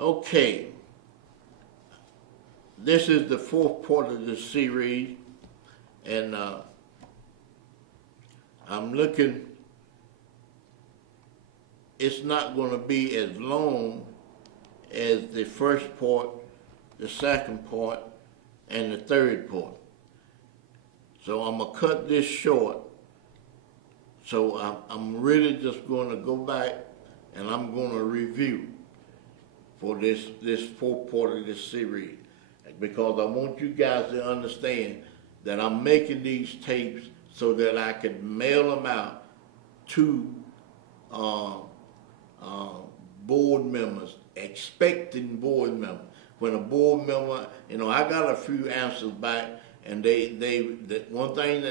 Okay, this is the fourth part of the series, and I'm looking, it's not going to be as long as the first part, the second part, and the third part. So I'm going to cut this short. So I'm really just going to go back and I'm going to review for this fourth part of this series, because I want you guys to understand that I'm making these tapes so that I can mail them out to board members, expecting board members. When a board member, I got a few answers back, and the one thing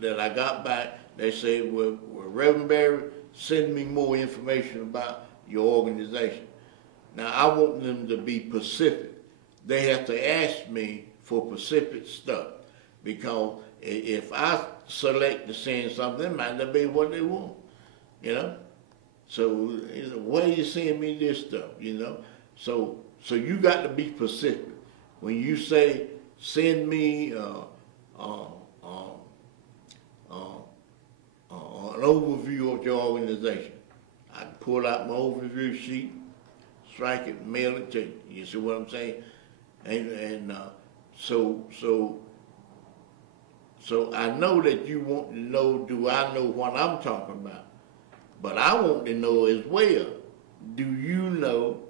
that I got back, they said, well, Reverend Barry, send me more information about your organization. Now, I want them to be specific. They have to ask me for specific stuff, because if I select to send something, it might not be what they want, So, why are you sending me this stuff, So you got to be specific. When you say, send me an overview of your organization, I can pull out my overview sheet, strike it, mail it to you. You see what I'm saying? And so I know that you want to know, do I know what I'm talking about? But I want to know as well, do you know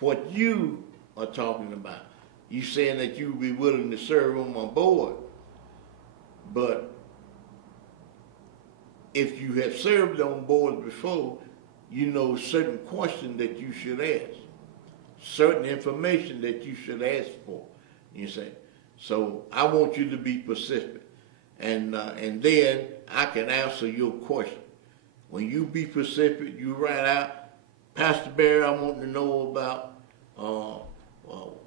what you are talking about? You saying that you would be willing to serve on my board, but if you have served on boards before, you know certain questions that you should ask, certain information that you should ask for. You say, so I want you to be specific, and then I can answer your question. When you be specific, you write out, Pastor Barry, I want to know about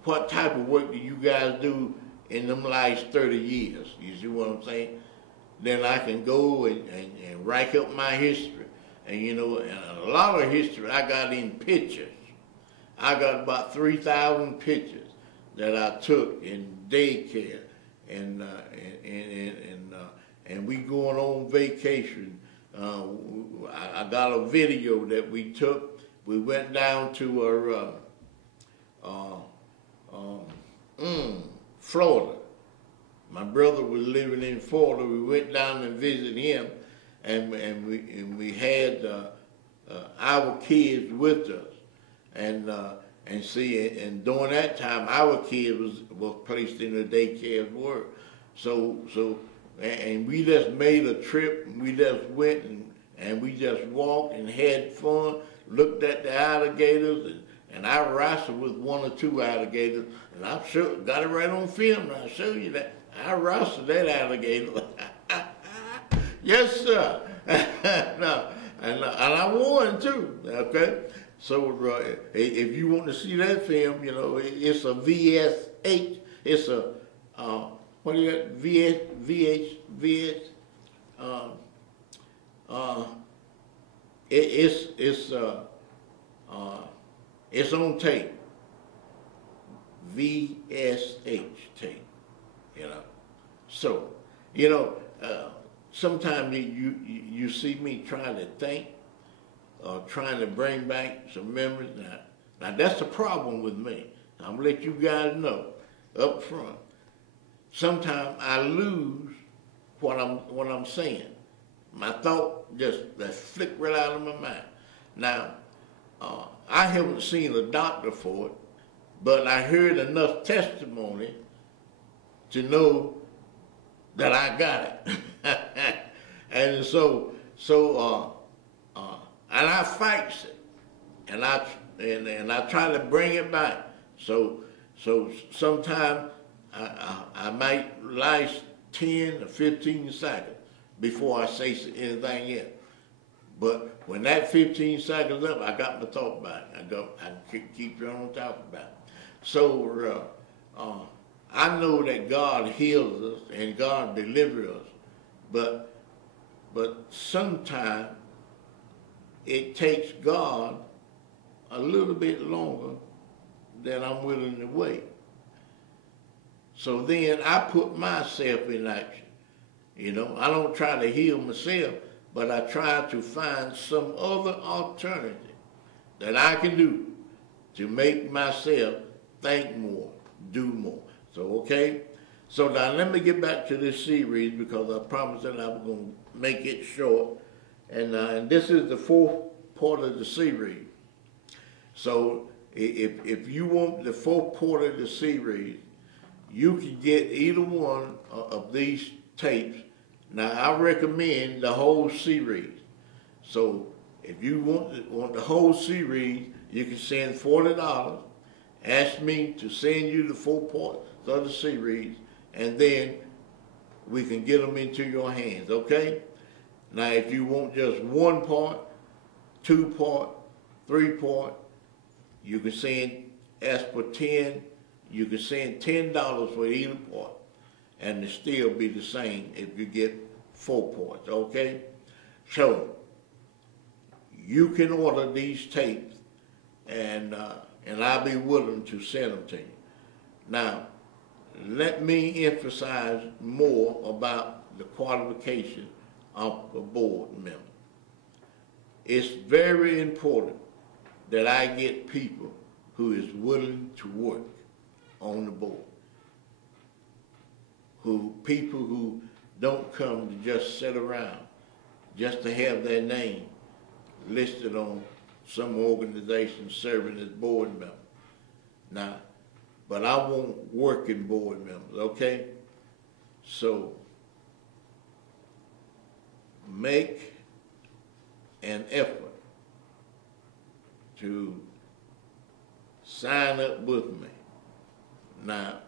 what type of work do you guys do in them last 30 years? You see what I'm saying? Then I can go and rack up my history. And and a lot of history I got in pictures. I got about 3,000 pictures that I took in daycare, and we going on vacation. I got a video that we took. We went down to Florida. My brother was living in Florida. We went down and visited him, and we had our kids with us, and during that time our kid was placed in a daycare as well. So we just made a trip. We just went and we just walked and had fun, looked at the alligators, and I wrestled with one or two alligators, and I sure got it right on film, and I'll show you that. I wrestled that alligator. Yes, sir. No, and I won too, okay? So if you want to see that film, it's a VSH, it's a, what do you got, it's on tape, VSH tape, So, sometimes you see me trying to think, trying to bring back some memories. Now that's the problem with me. I'm gonna let you guys know up front. Sometimes I lose what I'm saying. My thought just flick right out of my mind. Now, I haven't seen a doctor for it, but I heard enough testimony to know that I got it. And and I fight it, and I try to bring it back. So sometimes I might last 10 or 15 seconds before I say anything else. But when that 15 seconds up, I got my thought back. I keep on talking about it. So I know that God heals us and God delivers us, but sometimes it takes God a little bit longer then I'm willing to wait. So then I put myself in action. You know, I don't try to heal myself, but I try to find some other alternative that I can do to make myself think more, do more. So, okay? So now let me get back to this series because I promised that I was going to make it short. And this is the fourth part of the series. So if you want the fourth part of the series, you can get either one of these tapes. Now, I recommend the whole series. So if you want the whole series, you can send $40. Ask me to send you the 4 parts of the series, and then we can get them into your hands, okay? Now, if you want just 1 part, 2 part, 3 part, you can ask for 10. You can send $10 for either part, and it still be the same if you get 4 parts, okay? So, you can order these tapes, and I'll be willing to send them to you. Now, let me emphasize more about the qualification of a board member. It's very important that I get people who is willing to work on the board. People who don't come to just sit around, just to have their name listed on some organization serving as board member. Now, but I want working board members, okay? So, make an effort to sign up with me. Now,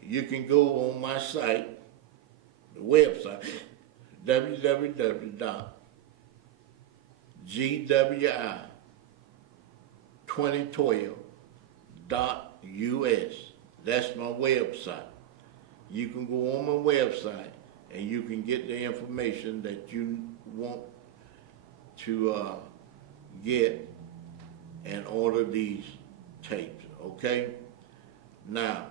you can go on my site, the website, www.gwi2012.us. That's my website. You can go on my website and you can get the information that you want to get and order these tapes, okay? Now,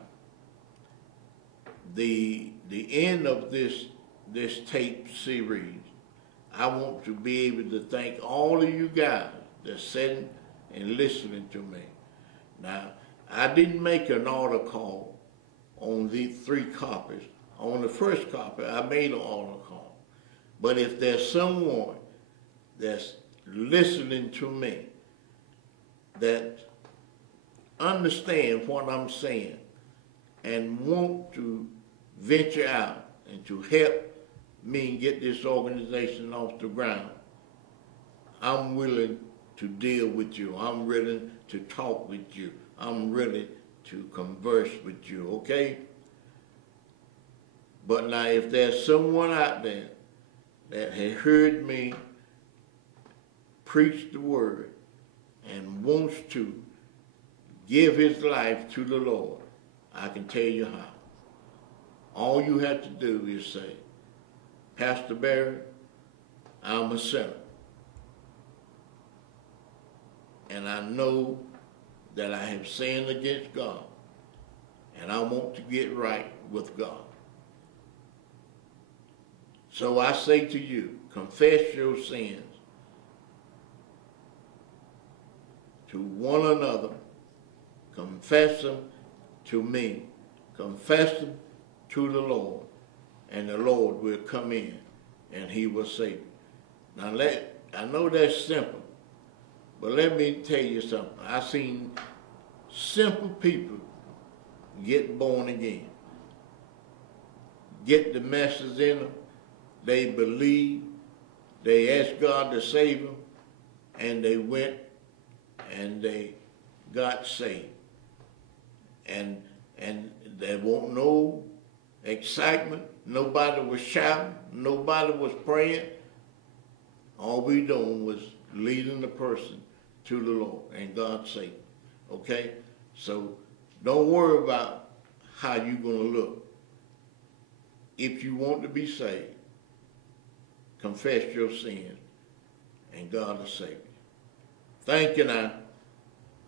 the end of this tape series, I want to be able to thank all of you guys that's sitting and listening to me. Now, I didn't make an order call on these 3 copies. On the first copy, I made an order call. But if there's someone that's listening to me that understand what I'm saying and want to venture out and to help me get this organization off the ground, I'm willing to deal with you. I'm willing to talk with you. I'm ready to converse with you, okay? But now if there's someone out there that has heard me preach the word and wants to give his life to the Lord, I can tell you how. All you have to do is say, Pastor Barry, I'm a sinner. And I know that I have sinned against God. And I want to get right with God. So I say to you, confess your sins to one another. Confess them to me. Confess them to the Lord. And the Lord will come in and he will save you. Now I know that's simple, but let me tell you something. I've seen simple people get born again. Get the message in them. They believe. They asked God to save them. And they went and they got saved. And there wasn't no excitement. Nobody was shouting. Nobody was praying. All we doing was leading the person to the Lord, and God saved. Okay? So don't worry about how you're going to look. If you want to be saved, confess your sins, and God will save you. Thank you now.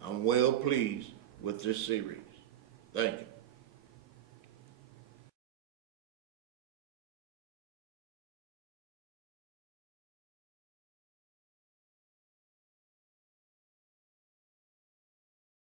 I'm well pleased with this series. Thank you.